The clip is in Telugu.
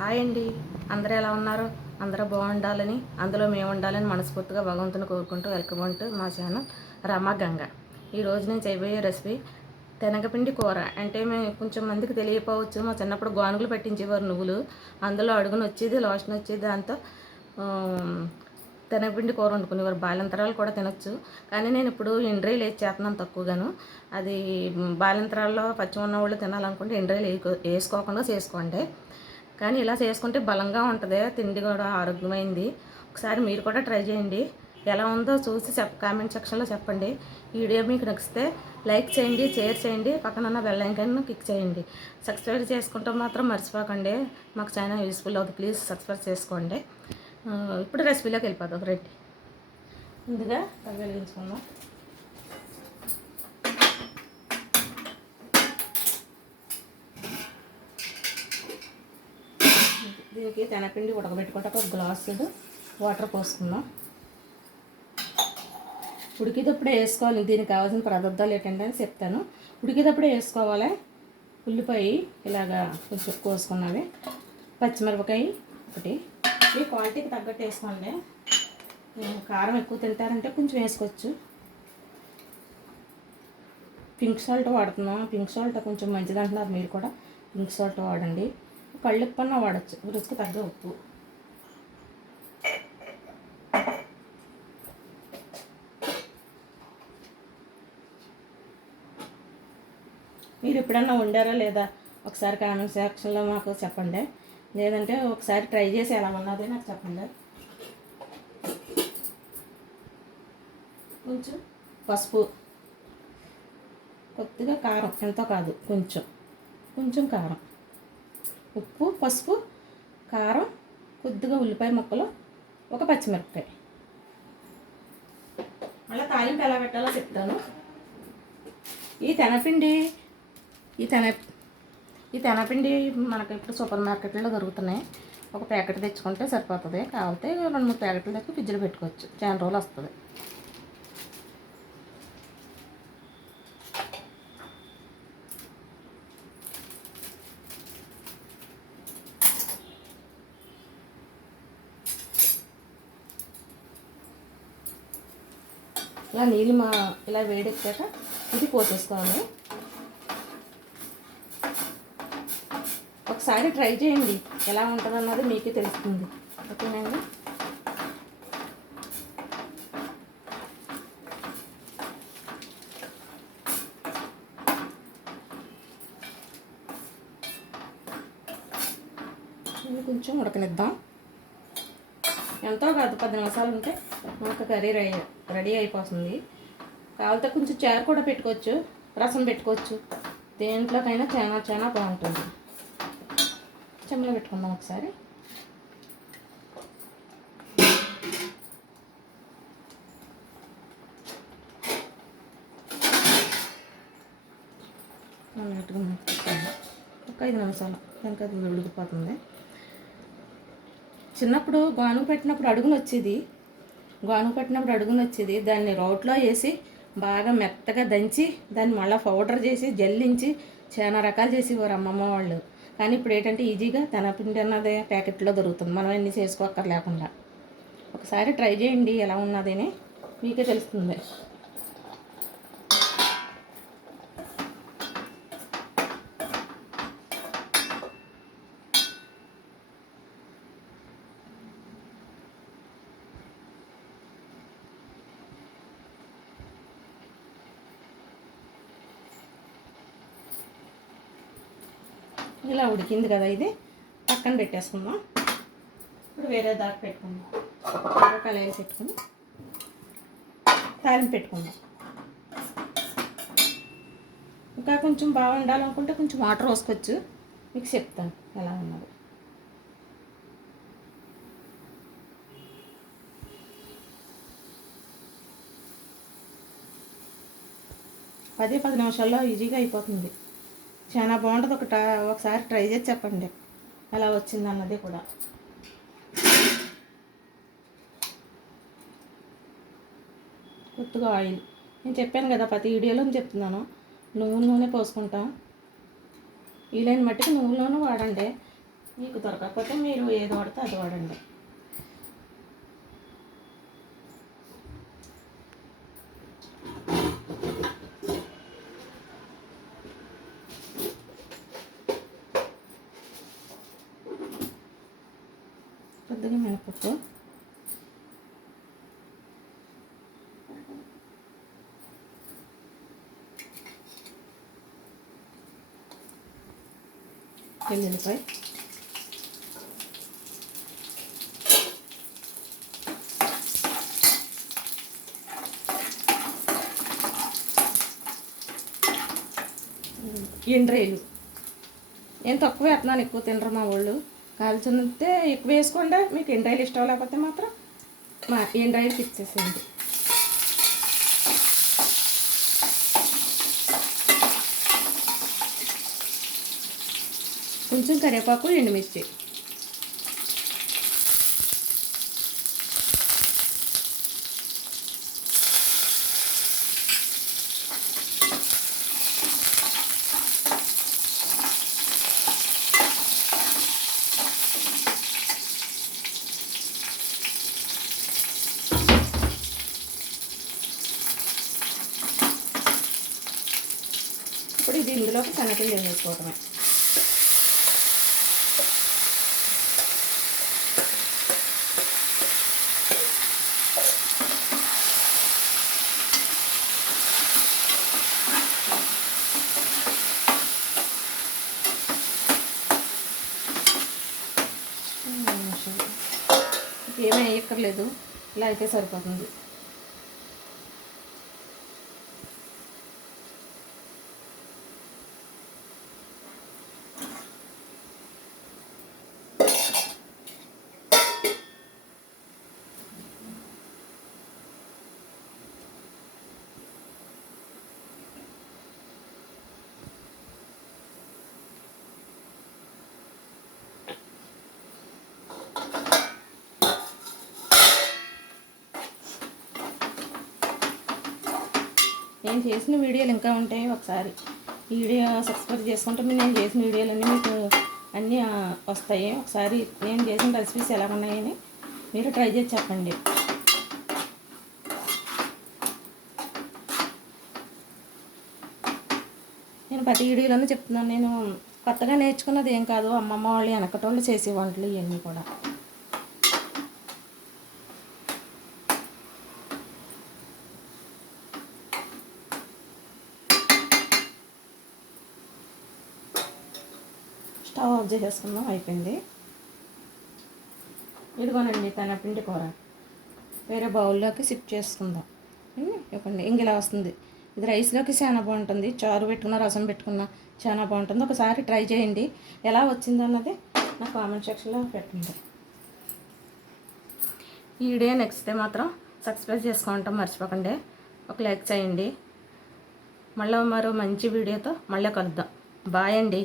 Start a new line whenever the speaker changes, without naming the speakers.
హాయ్ అండి. అందరూ ఎలా ఉన్నారు? అందరూ బాగుండాలని అందులో మేము ఉండాలని మనస్ఫూర్తిగా భగవంతుని కోరుకుంటూ వెల్కమ్ అంటూ మా ఛానల్ రమా గంగ. ఈరోజు నేను చేయబోయే రెసిపీ తెనగపిండి కూర. అంటే మేము కొంచెం మందికి తెలియకపోవచ్చు మా చిన్నప్పుడు గోనుగులు పెట్టించేవారు నువ్వులు. అందులో అడుగును వచ్చేది లోషన్ వచ్చేది దాంతో ఆమ్, తెనగపిండి కూర వండుకునేవారు. బాలింతరాలు కూడా తినొచ్చు. కానీ నేను ఇప్పుడు ఎండ్రైలు వేసి చేస్తున్నాను తక్కువగాను. అది బాలింతరాల్లో పచ్చి ఉన్న వాళ్ళు తినాలనుకుంటే ఎండ్రైలు వేయకో- వేసుకోకుండా చేసుకోండి. కానీ ఇలా చేసుకుంటే బలంగా ఉంటుంది. తిండి కూడా ఆరోగ్యమైంది. ఒకసారి మీరు కూడా ట్రై చేయండి. ఎలా ఉందో చూసి చెప్ కామెంట్ సెక్షన్లో చెప్పండి. ఈ వీడియో మీకు నచ్చితే లైక్ చేయండి షేర్ చేయండి. పక్కన ఉన్న బెల్ ఐకాన్ క్లిక్ చేయండి. సబ్స్క్రైబ్ చేసుకుంటే మాత్రం మర్చిపోకండి. మాకు చాలా యూస్ఫుల్ అవుతుంది. ప్లీజ్ సబ్స్క్రైబ్ చేసుకోండి. ఇప్పుడు రెసిపీలోకి వెళ్ళిపోతాం రెడ్డి ముందుగా వెలిగించుకుందాం. దీనికి తెనపిండి ఉడకబెట్టుకుంటే ఒక గ్లాసుడు వాటర్ పోసుకున్నాం ఉడికేటప్పుడే వేసుకోవాలి. దీనికి కావాల్సిన పదార్థాలు ఏంటంటే అని చెప్తాను. ఉడికేటప్పుడే వేసుకోవాలి. ఉల్లిపాయ ఇలాగా కొంచెం కోసుకున్నవి. పచ్చిమిరపకాయ ఒకటి. మీ క్వాలిటీకి తగ్గట్టు వేసుకోండి. కారం ఎక్కువ తింటారంటే కొంచెం వేసుకోవచ్చు. పింక్ సాల్ట్ వాడుతున్నాం. పింక్ సాల్ట్ కొంచెం మంచిది అంటున్నారు మీరు కూడా. పింక్ సాల్ట్ వాడండి. కళ్ళు వాడచ్చు. రుచికి తగ్గ ఉప్పు. మీరు ఎప్పుడన్నా వండారా లేదా? ఒకసారి కామెంట్ సెక్షన్లో మాకు చెప్పండి. లేదంటే ఒకసారి ట్రై చేసి ఎలా ఉన్నది నాకు చెప్పండి. కొంచెం పసుపు. కొద్దిగా కారం ఎంతో కాదు కొంచెం. కొంచెం కారం. ఉప్పు పసుపు కారం కొద్దిగా ఉల్లిపాయ ముక్కలు ఒక పచ్చిమిరపకాయ. మళ్ళీ తాలింపు ఎలా పెట్టాలో చెప్తాను. ఈ తెనపిండి ఈ తెన ఈ తెనపిండి మనకి ఇప్పుడు సూపర్ మార్కెట్లో దొరుకుతున్నాయి. ఒక ప్యాకెట్ తెచ్చుకుంటే సరిపోతుంది. కావాలంటే రెండు మూడు ప్యాకెట్లు తెచ్చి ఫ్రిడ్జ్లో పెట్టుకోవచ్చు. చాలా రోజులు వస్తుంది. ఇలా నీళ్ళు మా ఇలా వేడెక్కాక ఇది పోసేసుకోవాలి. ఒకసారి ట్రై చేయండి ఎలా ఉంటుంది అన్నది మీకే తెలుస్తుంది. ఓకేనండి కొంచెం ఉడకనిద్దాం. ఎంతో కాదు పది నిమిషాలు ఉంటే మనకు కర్రీ రెడీ రెడీ అయిపోతుంది. కావాలంటే కొంచెం చారు కూడా పెట్టుకోవచ్చు రసం పెట్టుకోవచ్చు. దేంట్లోకైనా చాలా చాలా బాగుంటుంది. చెమ్మలో పెట్టుకుందాం ఒకసారి. ఒక ఐదు నిమిషాలు దానికి అది ఉడికిపోతుంది. చిన్నప్పుడు గానుగ పెట్టినప్పుడు అడుగున వచ్చేది. గానుగ పెట్టినప్పుడు అడుగున వచ్చేది. దాన్ని రోట్లో వేసి బాగా మెత్తగా దంచి దాన్ని మళ్ళీ పౌడర్ చేసి జల్లించి చాలా రకాలు చేసేవారు అమ్మమ్మ వాళ్ళు. కానీ ఇప్పుడు ఏంటంటే ఈజీగా తన పిండి అన్నది ప్యాకెట్లో దొరుకుతుంది. మనం ఎన్ని చేసుకోక్కర్లేకుండా. ఒకసారి ట్రై చేయండి ఎలా ఉన్నదని మీకే తెలుస్తుంది. ఇలా ఉడికింది కదా ఇది పక్కన పెట్టేసుకుందాం. ఇప్పుడు వేరే దాకా పెట్టుకుందాం. వేరే కళాయిలు పెట్టుకుని తాలింపు పెట్టుకుందాం. ఇంకా కొంచెం బాగా ఉండాలనుకుంటే కొంచెం వాటర్ పోసుకోవచ్చు. మీకు చెప్తాను ఎలా ఉన్నది. పది పది నిమిషాల్లో ఈజీగా అయిపోతుంది. చాలా బాగుంటుంది. ఒక ఒకసారి ట్రై చేసి చెప్పండి. ఎలా వచ్చింది అన్నది కూడా. కొద్దిగా ఆయిల్. నేను చెప్పాను కదా ప్రతి వీడియోలో చెప్తున్నాను. నువ్వుల నూనె పోసుకుంటాం. వీలైన మట్టికి నువ్వుల నూనె వాడండి. మీకు దొరకకపోతే మీరు ఏది వాడితే అది వాడండి కొద్దిగా మినపప్పు ఎల్లుల్లిపాయ ఎండ్రేలు నేను తక్కువ వేస్తున్నాను ఎక్కువ తినరు మా వాళ్ళు. కాల్చుంటే ఎక్కువ వేసుకోండి. మీకు ఎండ్రాయిలు ఇష్టం లేకపోతే మాత్రం మా ఎండ్రాయిలు ఇచ్చేసేయండి కొంచెం కరివేపాకు ఎండుమిర్చి. ఇప్పుడు ఇది ఇందులోకి శనగలు వేసుకోవటమే ఏమీ వేయక్కర్లేదు ఇలా అయితే సరిపోతుంది. నేను చేసిన వీడియోలు ఇంకా ఉంటాయి ఒకసారి. ఈ వీడియో సబ్స్క్రైబ్ చేసుకుంటే నేను చేసిన వీడియోలన్నీ మీకు అన్నీ వస్తాయి. ఒకసారి నేను చేసిన రెసిపీస్ ఎలా ఉన్నాయని మీరు ట్రై చేసి చెప్పండి. నేను ప్రతి వీడియోలోనే చెప్తున్నాను. నేను కొత్తగా నేర్చుకున్నది ఏం కాదు. అమ్మమ్మ వాళ్ళు వెనకటోళ్ళు చేసే వంటలు ఇవన్నీ కూడా. ఆఫ్ చేసేసుకుందాం అయిపోయింది. ఇదిగోనండి తన పిండి కూర. వేరే బౌల్లోకి షిఫ్ట్ చేసుకుందాం. ఉమ్, ఇవ్వండి వస్తుంది. ఇది రైస్లోకి చాలా బాగుంటుంది. చారు పెట్టుకున్న రసం పెట్టుకున్న చాలా బాగుంటుంది. ఒకసారి ట్రై చేయండి. ఎలా వచ్చింది అన్నది నా కామెంట్ సెక్షన్లో పెట్టండి. ఈ వీడియో నచ్చితే మాత్రం సబ్స్క్రైబ్ చేసుకోవటం మర్చిపోకండి. ఒక లైక్ చేయండి. మళ్ళీ మరో మంచి వీడియోతో మళ్ళీ కలుద్దాం. బాయ్ అండి.